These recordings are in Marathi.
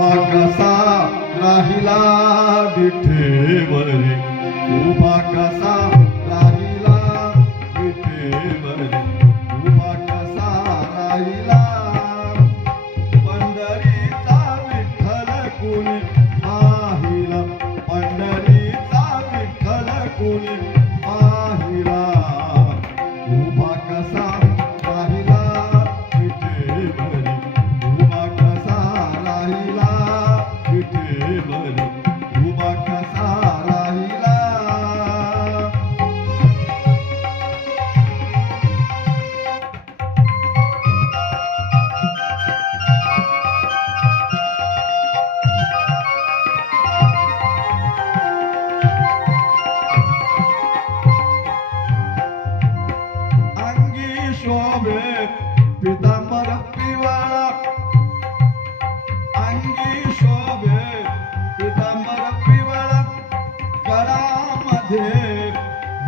कसा राहिला विठेवरी उभा कसा राहिला विठेवरी उभा कसा राहिला पंढरीचा विठ्ठल कुणी पाहिला पंढरीचा विठ्ठल कुणी पाहिला उभा कसा राहिला विठेवरी उभा कसा राहिला विठेवरी उभा कसा राहिला अंगी शोभे पितांबर पिवळा अंगी शोभे पितांबर पिवळा गळामध्ये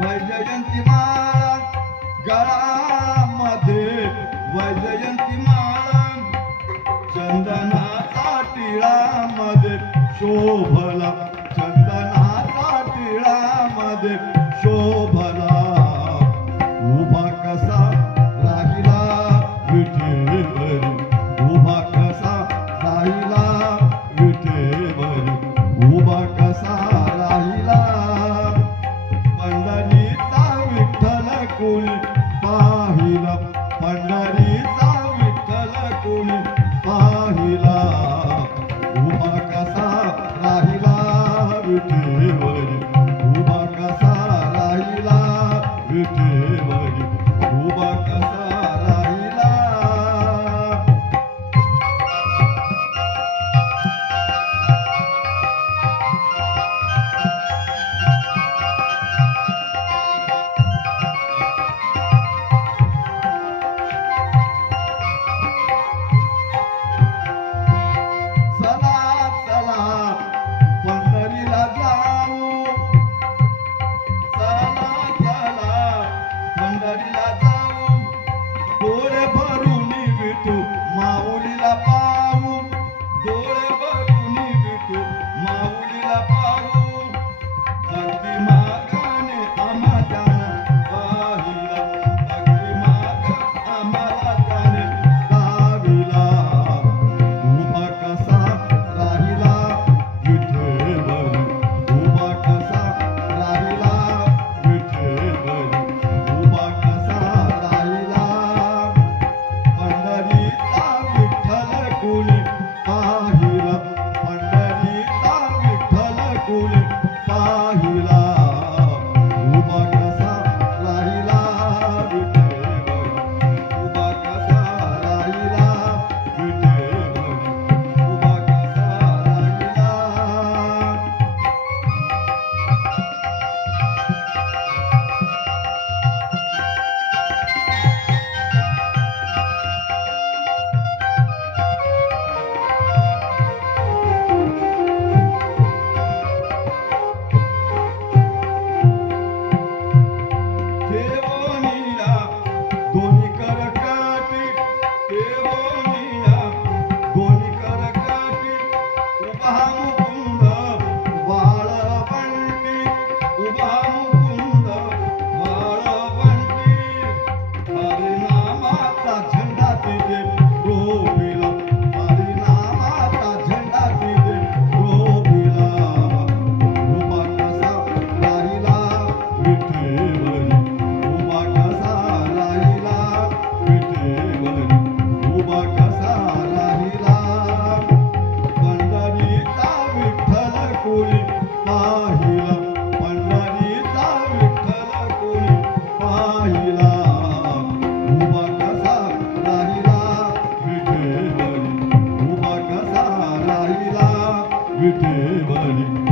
वैजयंती माळा गळामध्ये वैजयंती माळा चंदनाचा टिळामध्ये शोभला चंदनाचा टिळामध्ये शोभला उभा कसा राहिला विठेवरी उभा कसा राहिला विठेवरी उभा कसा राहिला पंढरीचा विठ्ठल कुणी पाहिला पंढरीचा विठ्ठल कुणी पाहिला उभा कसा राहिला विठेवरी उभा कसा राहिला विठेवरी उभा कसा राहिला चला चला पंढरीला जाऊ चला चला पंढरीला जाऊ डोळे भरून विठू माऊलीला पाहू डोळे भरून विठू माऊलीला पाहू भक्ती मागाने आम्हा त्यानं पाहिला भक्ती माग आम्हाला त्याने दाविला उभा कसा राहिला विठेवरी उभा कसा राहिला विठेवरी उभा कसा राहिला पंढरीचा विठ्ठल कुणी पाहिला पंढरीचा विठ्ठल कुणी पाहिला उभा कसा राहिला विठेवरी उभा कसा राहिला विठेवरी उभा कसा राहिला देवनिया दोन्ही कर काठी देवनिया दोन्ही कर काठी उभा मुकुंद वाळवंटी उभा मुकुंद वाळवंटी हरिनामाचा झेंडा तिथे डोबिला हरिनामाचा झेंडा तिथे डोबिला उभा कसा राहिला विठेवरी उभा कसा राहिला विठेवरी उभा कसा राहिला पंढरीचा विठ्ठल कुणी पाहिला पंढरीचा विठ्ठल कुणी पाहिला उभा कसा राहिला विठेवरी उभा कसा राहिला विठेवरी